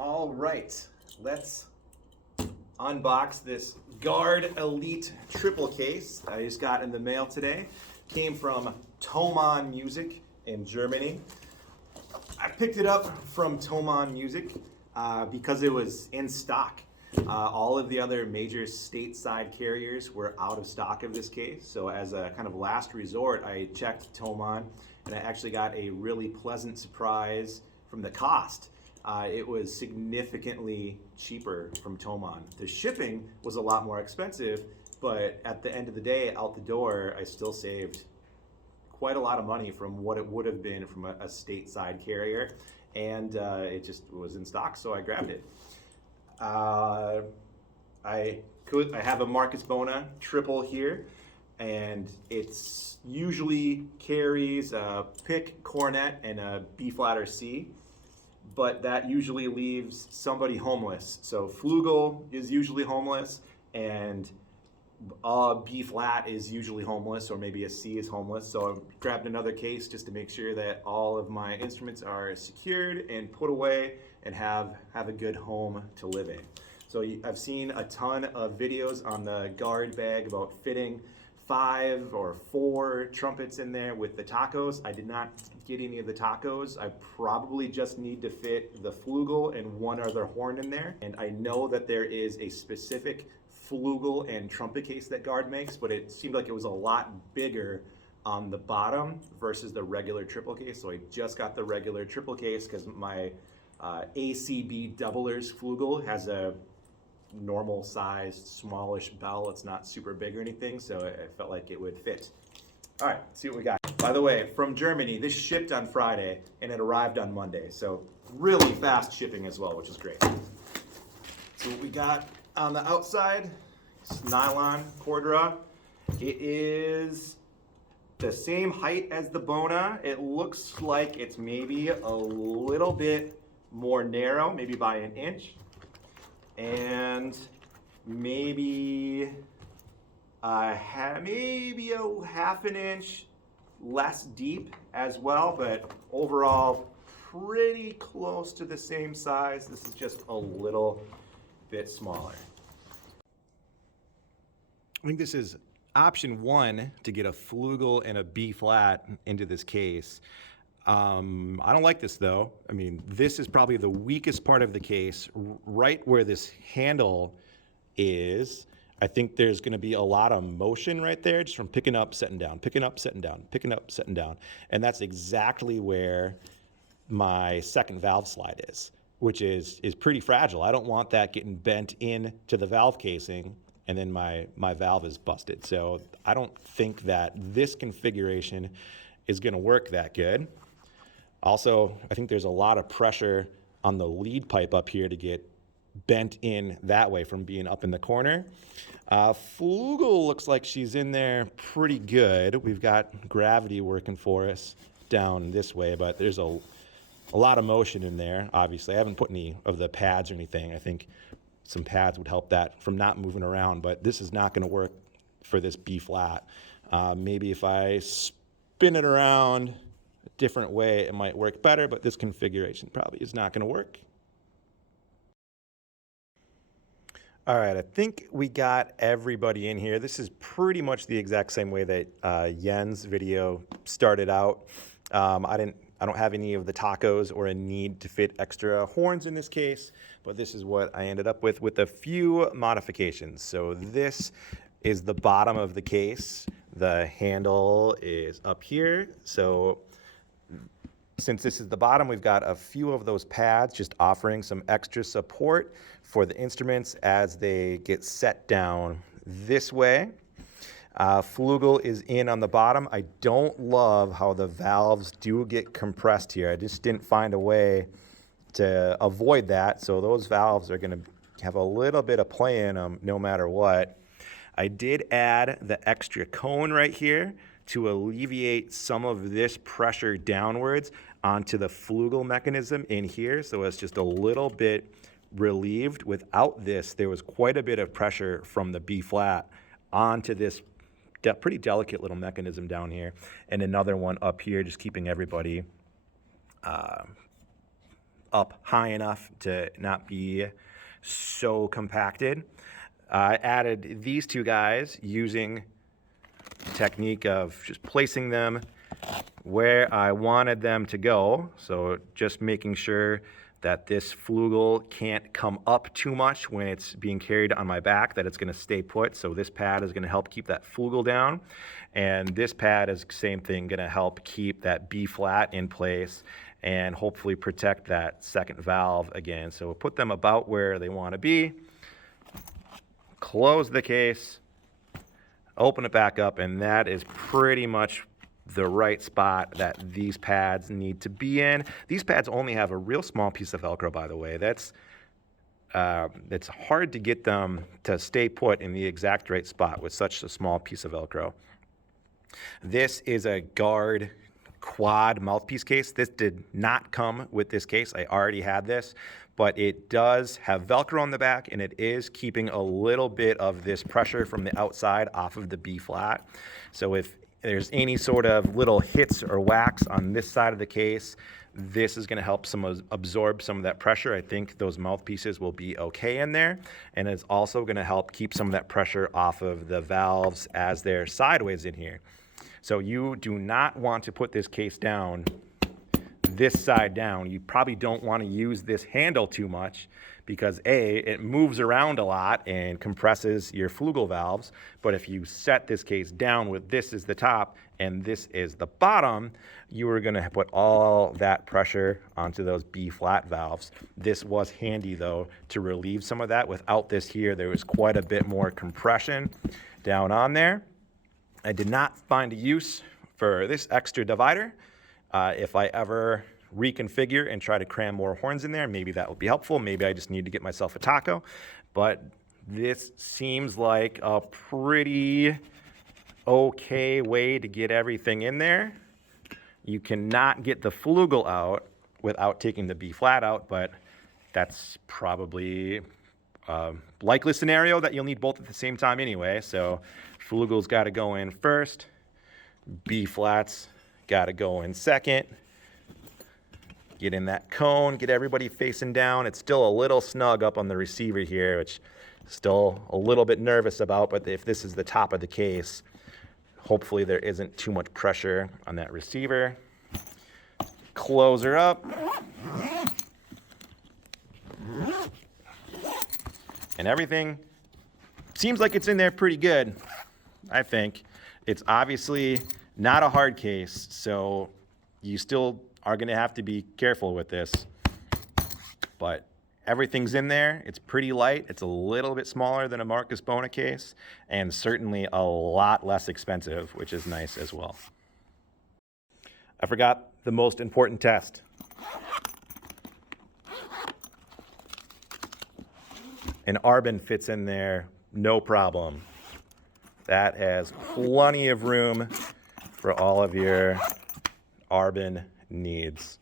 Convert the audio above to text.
All right, let's unbox this Gard Elite triple case I just got in the mail today. Came from Thomann Music in Germany. I picked it up from Thomann Music because it was in stock. All of the other major stateside carriers were out of stock of this case. So as a kind of last resort, I checked Thomann and I actually got a really pleasant surprise from the cost. It was significantly cheaper from Thomann. The shipping was a lot more expensive, but at the end of the day, out the door, I still saved quite a lot of money from what it would have been from a stateside carrier, and it just was in stock, so I grabbed it. I have a Marcus Bona triple here, and it's usually carries a pick, cornet, and a B flat or C, but that usually leaves somebody homeless. So Flugel is usually homeless, and B flat is usually homeless, or maybe a C is homeless. So I grabbed another case just to make sure that all of my instruments are secured and put away and have a good home to live in. So I've seen a ton of videos on the Gard bag about fitting 5 or 4 trumpets in there with the tacos. I did not get any of the tacos. I probably just need to fit the Flugel and one other horn in there. And I know that there is a specific Flugel and trumpet case that Gard makes, but it seemed like it was a lot bigger on the bottom versus the regular triple case. So I just got the regular triple case because my ACB doublers Flugel has a normal sized smallish bell. It's not super big or anything, so I felt like it would fit. All right, let's see what we got. By the way, from Germany, this shipped on Friday and it arrived on Monday, so really fast shipping as well, which is great. So what we got on the outside, it's nylon cord raw. It is the same height as the Bona. It looks like it's maybe a little bit more narrow, maybe by an inch, and maybe a half an inch less deep as well, but overall pretty close to the same size. This is just a little bit smaller. I think this is option 1 to get a Flugel and a B flat into this case. I don't like this though. I mean, this is probably the weakest part of the case, right where this handle is. I think there's going to be a lot of motion right there, just from picking up, setting down, picking up, setting down, picking up, setting down. And that's exactly where my second valve slide is, which is pretty fragile. I don't want that getting bent into the valve casing and then my valve is busted. So I don't think that this configuration is going to work that good. Also, I think there's a lot of pressure on the lead pipe up here to get bent in that way from being up in the corner. Flugel looks like she's in there pretty good. We've got gravity working for us down this way, but there's a lot of motion in there, obviously. I haven't put any of the pads or anything. I think some pads would help that from not moving around, but this is not going to work for this B flat. Maybe if I spin it around a different way, it might work better, but this configuration probably is not going to work. All right, I think we got everybody in here. This is pretty much the exact same way that Yen's video started out. I don't have any of the tacos or a need to fit extra horns in this case, but this is what I ended up with a few modifications. So this is the bottom of the case. The handle is up here. So since this is the bottom, we've got a few of those pads just offering some extra support for the instruments as they get set down this way. Flugel is in on the bottom. I don't love how the valves do get compressed here. I just didn't find a way to avoid that. So those valves are going to have a little bit of play in them no matter what. I did add the extra cone right here to alleviate some of this pressure downwards onto the Flugel mechanism in here. So it's just a little bit relieved. Without this, there was quite a bit of pressure from the B flat onto this pretty delicate little mechanism down here, and another one up here, just keeping everybody up high enough to not be so compacted. I added these two guys using the technique of just placing them where I wanted them to go. So just making sure that this flugel can't come up too much when it's being carried on my back, that it's going to stay put. So this pad is going to help keep that flugel down. And this pad is same thing, going to help keep that B flat in place and hopefully protect that second valve again. So we'll put them about where they want to be. Close the case, open it back up, and that is pretty much the right spot that these pads need to be in. These pads only have a real small piece of Velcro, by the way. It's hard to get them to stay put in the exact right spot with such a small piece of Velcro. This is a Gard quad mouthpiece case. This did not come with this case. I already had this, but it does have Velcro on the back, and it is keeping a little bit of this pressure from the outside off of the B flat. So if there's any sort of little hits or whacks on this side of the case, this is going to help absorb some of that pressure. I think those mouthpieces will be okay in there, and it's also going to help keep some of that pressure off of the valves as they're sideways in here. So you do not want to put this case down this side down. You probably don't want to use this handle too much because A, it moves around a lot and compresses your flugel valves. But if you set this case down with this is the top and this is the bottom, you are going to put all that pressure onto those B flat valves. This was handy though to relieve some of that. Without this here, there was quite a bit more compression down on there. I did not find a use for this extra divider. If I ever reconfigure and try to cram more horns in there, maybe that will be helpful. Maybe I just need to get myself a taco. But this seems like a pretty okay way to get everything in there. You cannot get the flugel out without taking the B flat out, but that's probably a likely scenario that you'll need both at the same time anyway. So flugel's got to go in first, B flats got to go in second. Get in that cone, get everybody facing down. It's still a little snug up on the receiver here, which still a little bit nervous about, but if this is the top of the case, hopefully there isn't too much pressure on that receiver. Close her up. And everything seems like it's in there pretty good, I think. It's obviously not a hard case, so you still are going to have to be careful with this. But everything's in there. It's pretty light. It's a little bit smaller than a Marcus Bona case, and certainly a lot less expensive, which is nice as well. I forgot the most important test. An Arbin fits in there, no problem. That has plenty of room for all of your Arbin needs.